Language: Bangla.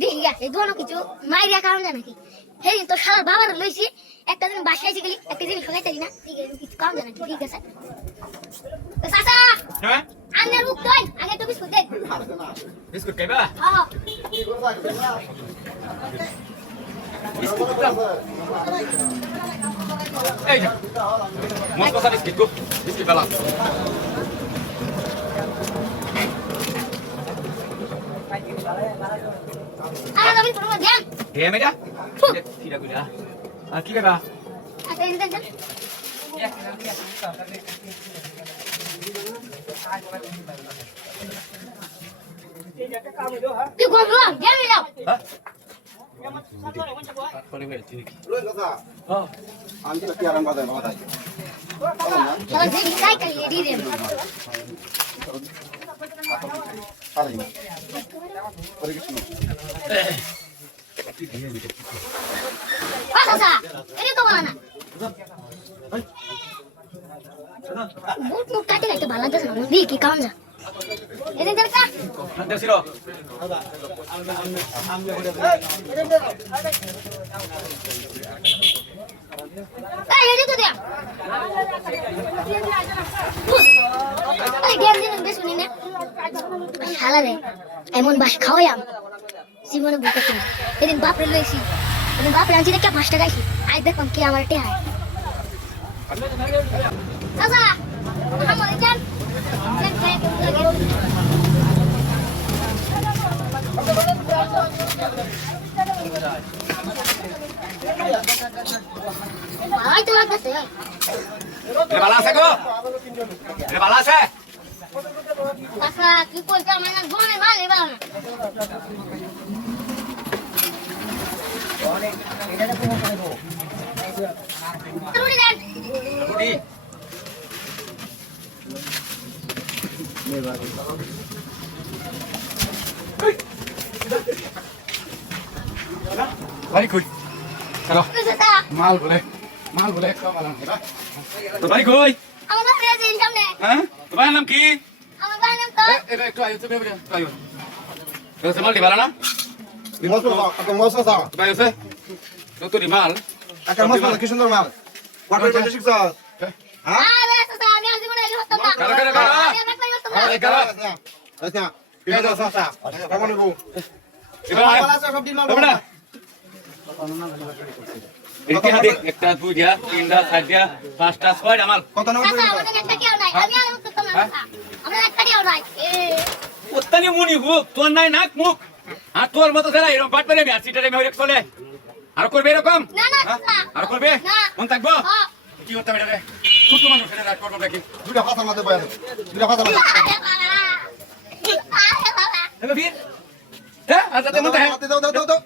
দেখি গা এই দোনো কিছু মাইরিয়া কারণ জানা কি হেই তো শালার বাবার লইছি একটা দিন বাসায় এসে গেলি একটা দিন শোকাইতে দিনা ঠিক আছে কিছু কারণ জানা কি ঠিক আছে তো চাচা হ্যাঁ আনে রুক তুই আগে তো বিস্কুট দে বিস্কুট খাইবা হ্যাঁ বিস্কুট দাও এই যা মস্ত সারা বিস্কুট গো বিস্কুট বালা আরে নবীন পুরো ধ্যান হে মেডা কিরা কইরা আর কি খাইবা আচ্ছা এই দেন তুই কোন রো ধ্যান যাও হ্যাঁ পরে বের ঠিক হ্যাঁ আমি তো কি আরাম বাজার বাবা তাই চল দেখি কাই কাই রেডি রে পারি না পরে কিছু চাচা এরে তো বলা না বুট মুখ কাটে একটা ভালো লাগছে না দেখি কি কারণ যা এদিন দেখ কা দেছিরো এই এদিন তো দেখ এই দেন দিন বেশ শুনি না শালা রে এমন বাস খাওয়াইম জীবনে বুঝতে না এদিন বাপরে লইছি এদিন বাপরে আনছি দেখে 5 টাকা আইছি আই দেখম কি আমার টেহা চাচা আমার জান দেখ খায় কেমন লাগে ভাই তো লাগছে রে বালা আছে গো রে বালা আছে চাচা কি কইতা আমার না গনে মালে বাবা না রুটি দেন রুটি বাড়ি কই চলো চাচা মাল বলে খাওয়া না তো বাড়ি কই আমার বাপরে দিন সামনে হ্যাঁ তোমার নাম কি আমার বাবার নাম তো এটা একটু আইতে হবে আইও তো সমাল দি বালা না মশলা দাও ভাই আছে তো দি মাল একটা মশলা কি সুন্দর মাল ওয়াটার বেশি শিখছ হ্যাঁ আরে চাচা আমি আজ জীবনে এলি হতাম না কারা কারা কারা আমি একবার হতাম না আরে কারা আচ্ছা পিলা দাও সাসা কেমন গো এবার সব দিন মাল তোমরা এদিকে দেখ একটা দুই দিয়া তিনটা চার দিয়া পাঁচটা ছয়টা মাল কত নাম চাচা আমাদের একটা কেউ নাই আমি আর হতাম না চাচা আমরা একটা কেউ নাই উত্তানি মুনি হুক তোর নাই নাক মুখ আর তোর মতো যারা এরকম বাট পারে আর সিটারে মেরে চলে আর করবে এরকম না না চাচা আর করবে না মন থাকবো হ্যাঁ কি করতে হবে রে ছোট মানুষ এটা করবো নাকি দুটা ফাতা মাঝে বয়াল দুটা ফাতা মাঝে আরে বাবা আরে বাবা দেখো ফির হ্যাঁ আচ্ছা তেমন দাও দাও দাও